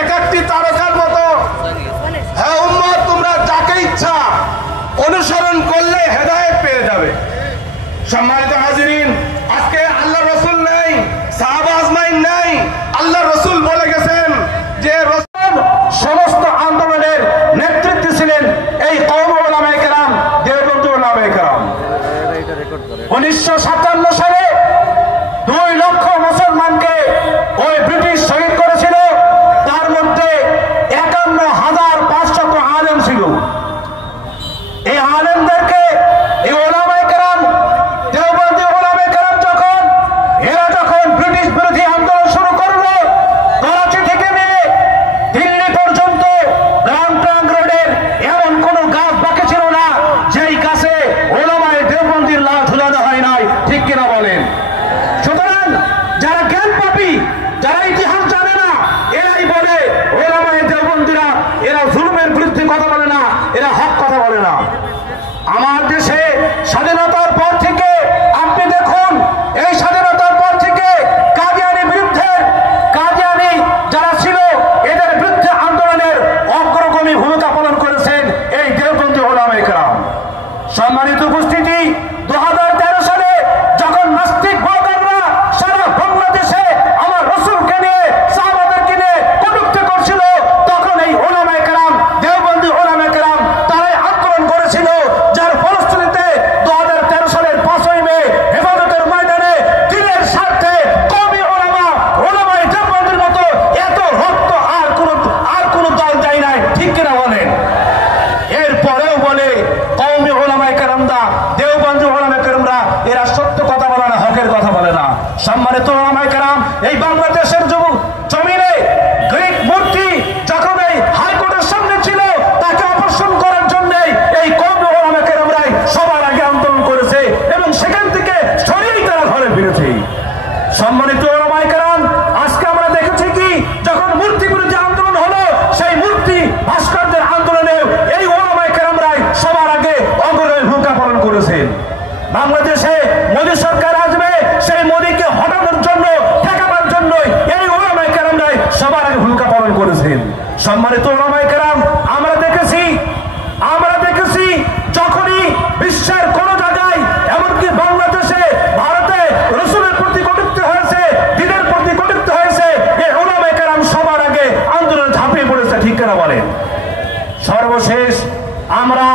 এক একটি তারকার মতো। হ্যাঁ উম্মত, তোমরা যাকে ইচ্ছা অনুসরণ করলে হেদায়েত পেয়ে যাবে। সম্মানিত হাজিরিন, আজকে আল্লাহ রসুল নেই, সাহাবা আজমাইন নেই। আল্লাহ রসুল বলে গেছেন যে সমস্ত আন্দোলনের নেতৃত্বে ছিলেন এই কওমি উলামায়ে কেরাম, দেওবন্দি উলামায়ে কেরাম। 1957 সালে 2 লক্ষ মুসলমানকে ওই ব্রিটিশ শহীদ করেছিল। তার মধ্যে 51,500 আলেম ছিল। এই আলেমদেরকে এই উলামায়ে কেরাম, দেওবন্দি উলামায়ে কেরাম যখন ব্রিটিশ বিরোধী আন্দোলন শুরু করলো, করাচি থেকে নিয়ে দিল্লি পর্যন্ত গ্রাম ট্রাঙ্ক রোডের এমন কোন গাছ বাকি ছিল না যেই গাছে উলামায়ে দেওবন্দির লাশ ঝুলানো হয় নাই। ঠিক কিনা বলেন? সুতরাং যারা জ্ঞান পাপী, যারা ইতিহাস জানে না, এরাই বলে উলামায়ে দেওবন্দিরা এরা জুলুমের বিরুদ্ধে কথা বলে না, এরা হক কথা বলে না। আমার দেশে স্বাধীনতার পর থেকে আপনি দেখুন, এই স্বাধীনতার পর থেকে কাদিয়ানী বিরুদ্ধে, কাদিয়ানী যারা ছিল এদের বিরুদ্ধে আন্দোলনের অগ্রগামী ভূমিকা পালন করেছেন এই দেওবন্দি উলামায়ে কেরাম। সম্মানিত উপস্থিতি, 2013 সালে যখন নাস্তিক ব্লগাররা সারা বাংলাদেশে আমার রসুলকে নিয়ে, সাহাবাদেরকে নিয়ে কটূক্তি করছিল, তখন এই উলামায়ে কেরাম, দেওবন্দি উলামায়ে কেরাম তারাই আন্দোলন করেছিল, যার ফলশ্রুতিতে 2013 সালের 5ই মে হেফাজতের ময়দানে দিনের স্বার্থে কওমি উলামায়ে দেওবন্দির মতো এত রক্ত আর কোন দল দেয় নাই। ঠিক কিনা বলেন? এরপরেও বলে কওমি উলামায়ে কেরামরা, দেওবন্দি উলামায়ে কেরামরা এরা সত্য কথা বলে না, হকের কথা বলে না। সম্মানিত উলামায়ে কেরাম, এই বাংলাদেশের জমিনে গ্রিক মূর্তি যখন এই হাইকোর্টের সামনে ছিল, তাকে অপসারণ করার জন্য এই কওমি উলামায়ে কেরামরাই সবার আগে আন্দোলন করেছে এবং সেখান থেকে সরিয়েই তারা ঘরে ফিরেছে। সম্মানিত উলামায়ে কেরাম, আজকে আমরা দেখেছি কি, যখন মূর্তি বিরোধী আন্দোলন হলো, সেই মূর্তি ভাস্করদের আন্দোলনে এই উলামায়ে কেরামরাই সবার আগে অগ্রণী ভূমিকা পালন করেছেন। বাংলাদেশে মোদী সরকার আসবে, সেই মোদীকে হটানোর জন্য, ঠেকানোর জন্য এই উলামায়ে কেরামরাই সবার আগে ভূমিকা পালন করেছেন। সম্মানিত উলামায়ে কেরাম, আমরা দেখেছি যখনই বিশ্বের কোন জায়গায়, এমনকি বাংলাদেশে, ভারতে রসুলের প্রতি কটূক্তি হয়েছে, দ্বীনের প্রতি কটূক্তি হয়েছে, এই উলামায়ে কেরাম সবার আগে আন্দোলনে ঝাঁপিয়ে পড়েছে। ঠিক কিনা বলেন? সর্বশেষ আমরা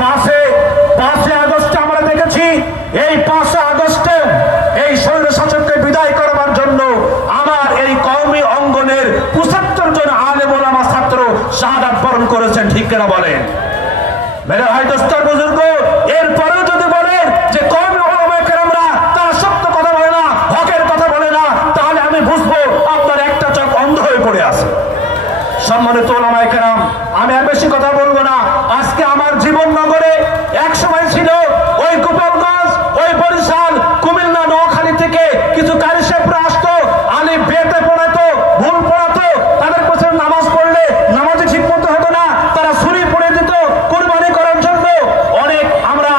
5 আগস্টে আমরা দেখেছি, এই 5 আগস্টে এই স্বৈর শাসককে বিদায় করবার জন্য আমার এই কওমি অঙ্গনের 75 জন আলেম ওলামা ছাত্র শাহাদাত বরণ করেছেন। ঠিক কিনা বলেন? মেরে ভাই দোস্তর বুজুর্গ, এরপরেও যদি বলেন যে কওমি উলামায়ে কেরামরা তারা সত্য কথা বলে না, হকের কথা বলে না, তাহলে আমি বুঝবো আপনার একটা চোখ অন্ধ হয়ে পড়ে আছে। সম্মানিত উলামায়ে কেরাম, আমি আর বেশি কথা বলবো না। আজকে আমার জীবন নগরে এক সময় ছিল ওই গোপালগঞ্জ, ওই বরিশাল, কুমিল্লা, নোয়াখালী থেকে কিছু কারি সাহেবরা আসতো, আলিফ বেতে পড়াতো, ভুল পড়াতো, তাদের পেছনে নামাজ পড়লে নামাজে ঠিক মতো হতো না, তারা ছুরি পড়ে দিত কুরবানি করার জন্য। অনেক আমরা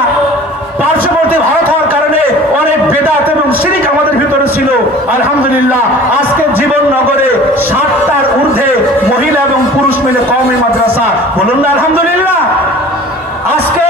পার্শ্ববর্তী ভারত হওয়ার কারণে অনেক বেদাত এবং শিরক আমাদের ভিতরে ছিল। আলহামদুলিল্লাহ, আজকে জীবন নগরে 60টার ঊর্ধ্বে মহিলা এবং পুরুষ মিলে কওমি মাদ্রাসা। বলুন না আলহামদুলিল্লাহ। আজকে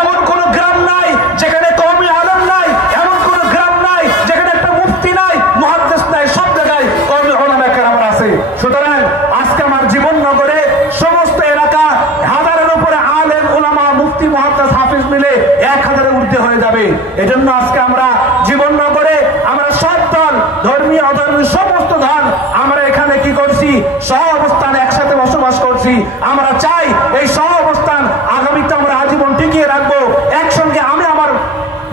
এমন কোন গ্রাম নাই যেখানে কওমি আলেম নাই, এমন কোন গ্রাম নাই যেখানে একটা মুফতি নাই, মুহাদ্দিস নাই, সব জায়গায় কওমি উলামায়ে কেরাম আছে। সুতরাং আজকে আমার জীবন নগরে সমস্ত এলাকা হাজারের উপরে আলেম, উলামা, মুফতি, মুহাদ্দিস, হাফিজ মিলে 1000-এর ঊর্ধ্বে হয়ে যাবে। এজন্য আজকে আমরা জীবন নগরে আমরা সব দল, ধর্মীয় অধর্মীয় সমস্ত দল আমরা এখানে কি করছি, সহ অবস্থান একসাথে বসবাস করছি। আমরা চাই এই সহ অবস্থান আগামীতে আমরা আজীবন টিকিয়ে রাখবো। একসঙ্গে আমি আমার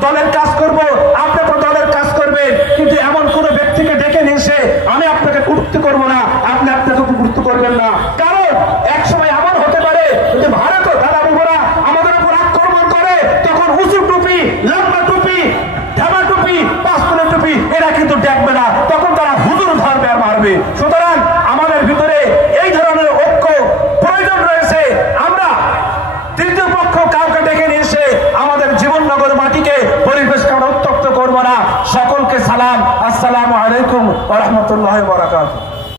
দলের কাজ করব, আপনি আপনার দলের কাজ করবেন, কিন্তু এমন কোন ব্যক্তিকে ডেকে নিয়ে এসে আমি আপনাকে কটূক্তি করবো না, আপনি আপনাকে কটূক্তি করবেন না। কারণ এক সময় এমন হতে পারে যে ভারতও দাদা বাবুরা আমাদের উপর আক্রমণ করে, তখন উঁচু টুপি, লম্বা টুপি, ঢাবা টুপি, 5 কোণের টুপি এরা কিন্তু দেখবে না, তখন তারা হুজুর ধরবে আর মারবে। সুতরাং আমাদের ভিতরে এই ধরনের ঐক্য প্রয়োজন রয়েছে। আমরা তৃতীয় পক্ষ কাউকে ডেকে নিয়ে এসে আমাদের জীবননগর মাটিকে, পরিবেশকে আমরা উত্তপ্ত করবো না। সকলকে সালাম, আসসালামু আলাইকুম ওয়া রাহমাতুল্লাহি ওয়া বারাকাতুহু।